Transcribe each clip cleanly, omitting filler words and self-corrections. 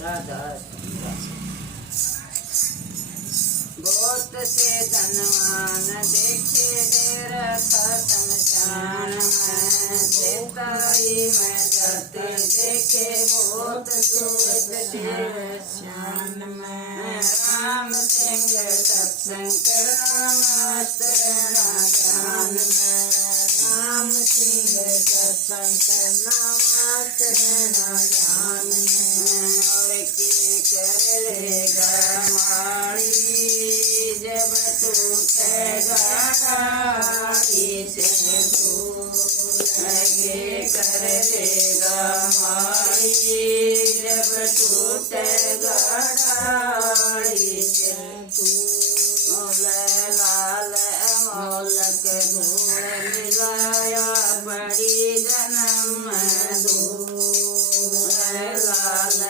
राधा बहुत से धनवान देखे दे रखा शमशान में, देताई में जाते देखे बहुत सूरत देव श्यान में। राम सिंह सत्संग करना मस्त रहना ध्यान में, राम सिंह सत्संग करना मस्त रहना ध्यान में। और के कर लेगा माड़ी जब टूटेगा डाली से फूल लगे कर देगा माड़ी जब टूटेगा डाली से फूल। लाल मोलक धूल मिलाया बड़ी जन्म धूल, लाल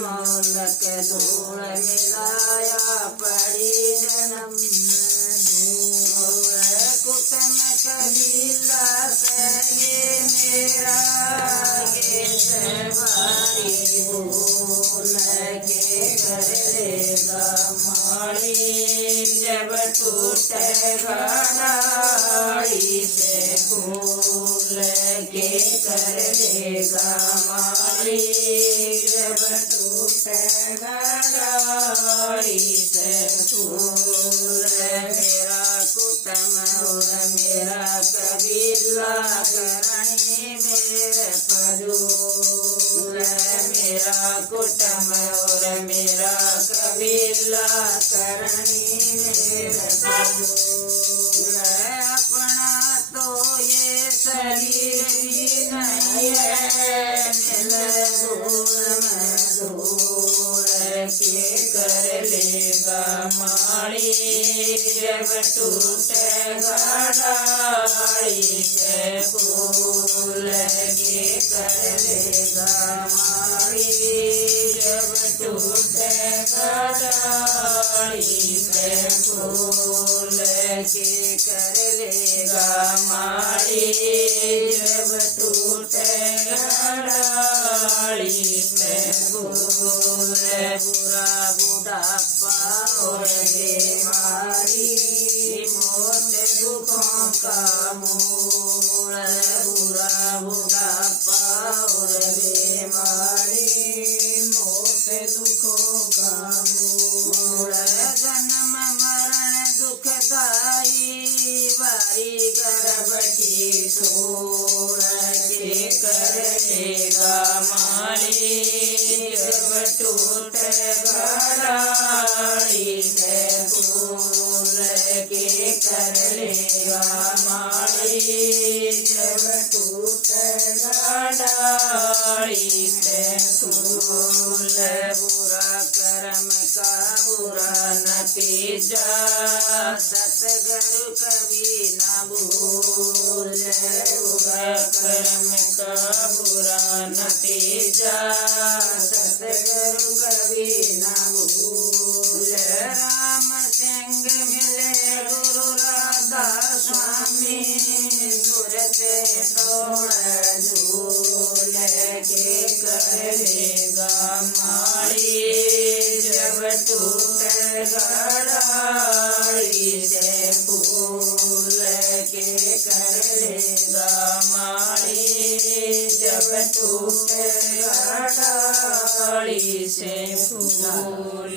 मोलक धूल मिलाया पड़ी जन्म धूल। कुटुम कबीला से ये मेरा गेट भारी भूल के कर देगा माड़ी जब टूटेगा डाली से फूल के कर देगा माड़ी जब टूटेगा डाली से फूल। मेरा कुटुम और मेरा कबीला करणी मेरे फजूल, मेरा कुटुम और मेरा कबीला करणी मेरे फजूल। अपना तो ये शरीर भी नहीं है, मिल धूल में धूल के कर लेगा माड़ी जब टूटेगा डाली से फूल के कर लेगा माड़ी जब टूटेगा डाली से फूल के कर लेगा माड़ी जब टूटेगा डाली से फूल। बुरा बुढ़ापा और बीमारी मौत दुखों का मूल, बुरा बुढ़ापा और बीमारी मौत दुखों का मूल। जन्म मरण दुखदाई बारी गर्भ की सूल के कर लेगा माड़ी जब टूटेगा डाली से फूल के कर लेगा माड़ी जब टूटेगा डाली से फूल। बुरा कर्म का बुरा नतीजा सतगुरु कभी न भूल, बुरा कर्म का बुरा नतीजा सतगुरु कभी न भूल। राम सिंह मिले गुरु राधा स्वामी, सूरत तोड़ झूल के कर लेगा माड़ी जब टूटेगा डाली से फूल के कर लेगा माड़ी जब टूटेगा डाली से फूल।